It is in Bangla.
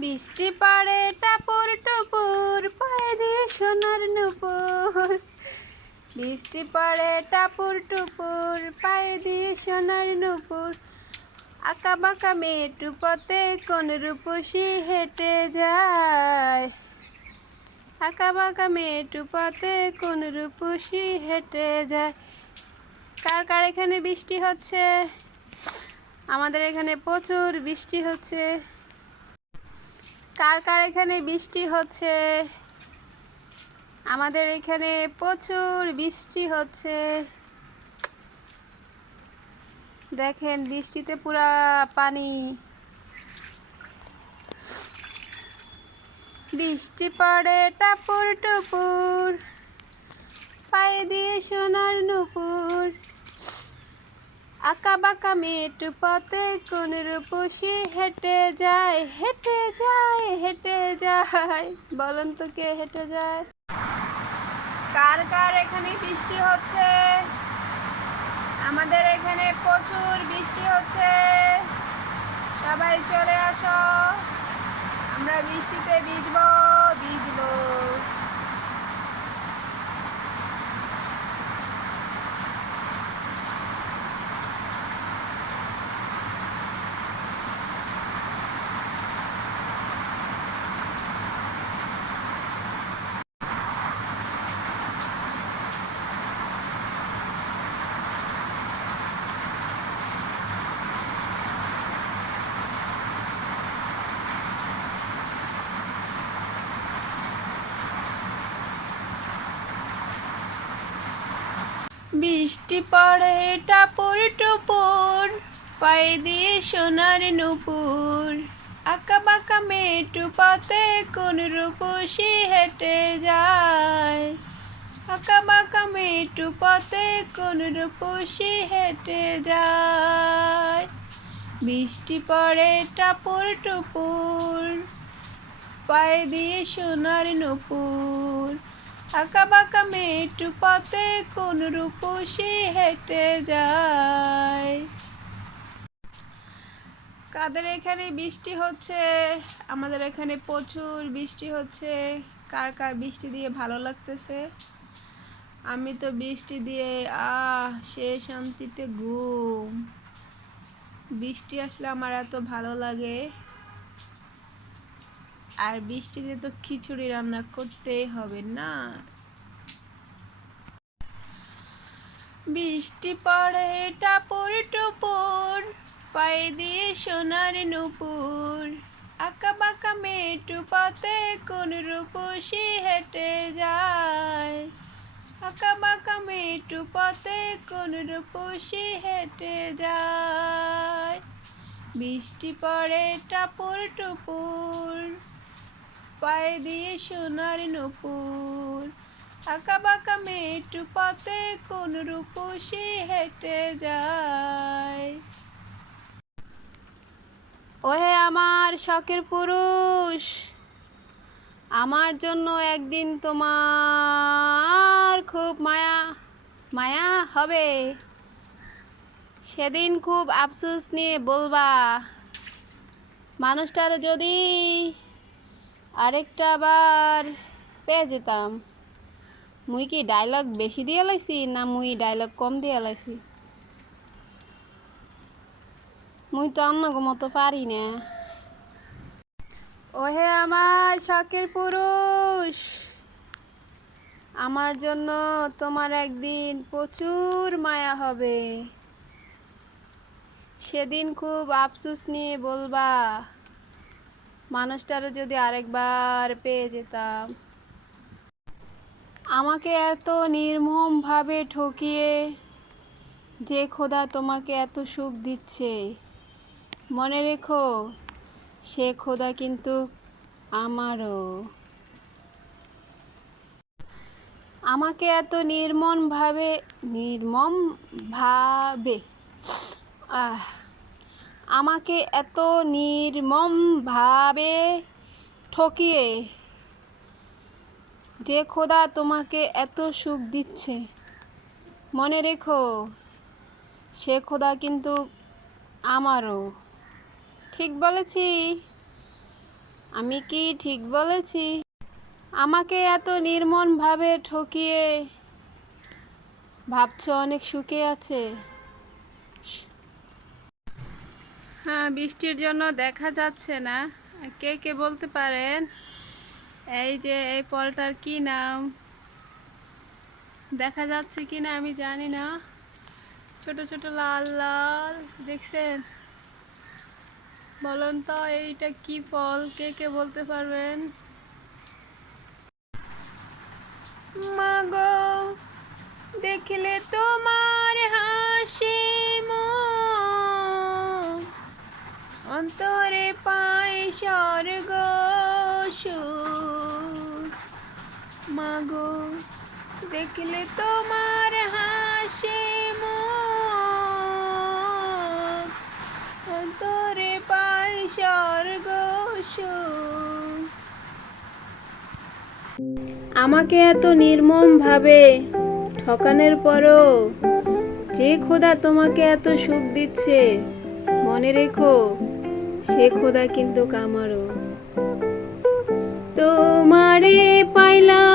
বৃষ্টি পড়ে টাপুর টুপুর, পায়ে দিয়ে সোনার নুপুর। বৃষ্টি পড়ে টাপুর টুপুর, পায়ে দিয়ে সোনার নুপুর। আঁকা বাঁকা মেটু পথে কোন রূপসী হেঁটে যায়? আঁকা বাঁকা মেটু পথে কোন রূপসী হেঁটে যায়? কার কার এখানে বৃষ্টি হচ্ছে? আমাদের এখানে প্রচুর বৃষ্টি হচ্ছে। কার কার এখানে বৃষ্টি হচ্ছে? আমাদের এখানে প্রচুর বৃষ্টি হচ্ছে। দেখেন, বৃষ্টিতে পুরা পানি। বৃষ্টি পড়ে টাপুর টুপুর, পায়ে দিয়ে সোনার নুপুর। আঁকা বাঁকা মেটু পথে কোন রূপসী হেঁটে যায় হেঁটে যায় হেঁটে যায়। বলুন তো কে হেঁটে যায়? কার কার এখানে বৃষ্টি হচ্ছে? আমাদের এখানে প্রচুর বৃষ্টি হচ্ছে। সবাই চলে আসো। আমরা বৃষ্টিতে ভিজবো। বৃষ্টি পড়ে টাপুর টুপুর, পায়ে দিয়ে সোনার নুপুর। আঁকা বাঁকা মেটু পথে কোন রূপসী হেঁটে যায়? আঁকা বাঁকা মেটু পথে কোন রূপসী হেঁটে যায়? বৃষ্টি পড়ে টাপুর টুপুর, পায়ে দিয়ে সোনার নুপুর। আঁকা বাঁকা মেটু পথে কোন রূপসী হেঁটে যায়। কাদের এখানে বৃষ্টি হচ্ছে? আমাদের এখানে প্রচুর বৃষ্টি হচ্ছে। কার কার বৃষ্টি দিয়ে ভালো লাগতেছে? আমি তো বৃষ্টি দিয়ে, আহ, সে শান্তিতে ঘুম। বৃষ্টি আসলে আমার এত ভালো লাগে। আর বৃষ্টিতে তো খিচুড়ি রান্না করতেই হবে না। বৃষ্টি পড়ে টাপুর টুপুর, পায়ে দিয়ে সোনার নুপুর। আঁকা বাঁকা মেটু পথে কোন রূপসী হেঁটে যায়। আঁকা বাঁকা মেটু পথে কোন রূপসী হেঁটে যায়। বৃষ্টি পড়ে টাপুর টুপুর পায়ে দিয়ে সোনার নুপুর। আঁকা বাঁকা মেটু পথে কোন রূপসী হেঁটে যায়। ওহে আমার শখের পুরুষ, আমার জন্য একদিন তোমার খুব মায়া মায়া হবে। সেদিন খুব আফসোস নিয়ে বলবা, মানুষটার যদি আরেকটা আবার পেয়ে যেতাম। মুই কি ডায়লগ বেশি দিয়ে লাগছি না মুই ডায়লগ কম দিয়ে লাগছি মুই তো অন্য মতো পারি না। ওহে আমার শখের পুরুষ, আমার জন্য তোমার একদিন প্রচুর মায়া হবে। সেদিন খুব আফসুস নিয়ে বলবা মানুষটারও যদি আরেকবার পেয়ে যেতাম। আমাকে এত নির্মমভাবে ঠকিয়ে যে খোদা তোমাকে এত সুখ দিচ্ছে। মনে রেখো, সে খোদা কিন্তু আমারও। আমাকে এত নির্মমভাবে নির্মম ভাবে আহ আমাকে এত নির্মমভাবে ঠকিয়ে যে খোদা তোমাকে এত সুখ দিচ্ছে। মনে রেখো, সে খোদা কিন্তু আমারও। ঠিক বলেছি? আমি কি ঠিক বলেছি? আমাকে এত নির্মমভাবে ঠকিয়ে ভাবছ অনেক সুখে আছে? হ্যাঁ বৃষ্টির জন্য দেখা যাচ্ছে না। কে কে বলতে পারেন? এই যে, এই ফলটার কি নাম? দেখা যাচ্ছে কি না আমি জানি না। ছোট ছোট, লাল লাল, দেখছেন? বলুন তো, এইটা কি ফল? কে কে বলতে পারবেন? মাগো দেখলে তোমার দেখলে তোমার হাসি অন্তরে পাই স্বর্গ। আমাকে এত নির্মম ভাবে ঠকানোর পরও যে খোদা তোমাকে এত সুখ দিচ্ছে, মনে রেখো, সে খোদা কিন্তু আমারও তোমারে পাইলে